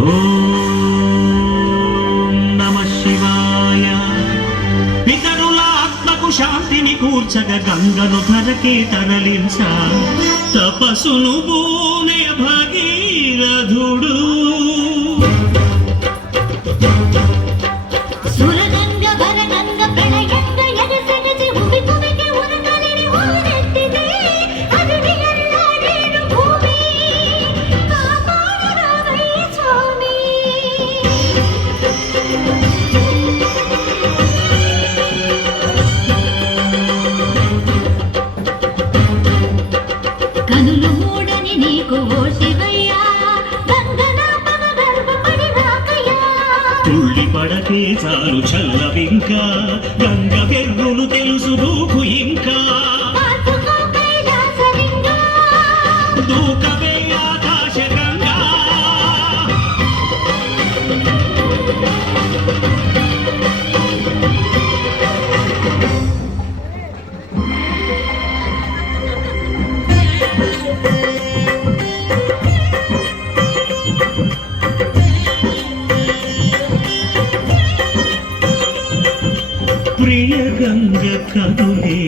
ఓం నమః శివాయ. పితరుల ఆత్మకు శాంతిని కూర్చగ గంగను ధరకే తరలించ తపస్సును బూనే భగీరథుడు. కనులు మూడని నీకు ఓ శివయ్యా, గంగనాపవ గర్భపడి రాకయ్యా. తుళ్ళి పడకే చాలు చల్లవింకా, గంగ వెర్రులు తెలుసు దూకు ఇంకా. పాతుకో కైలాసలింగా, దూకవే ఆకాశ గంగా. ప్రియ గంగ కదులే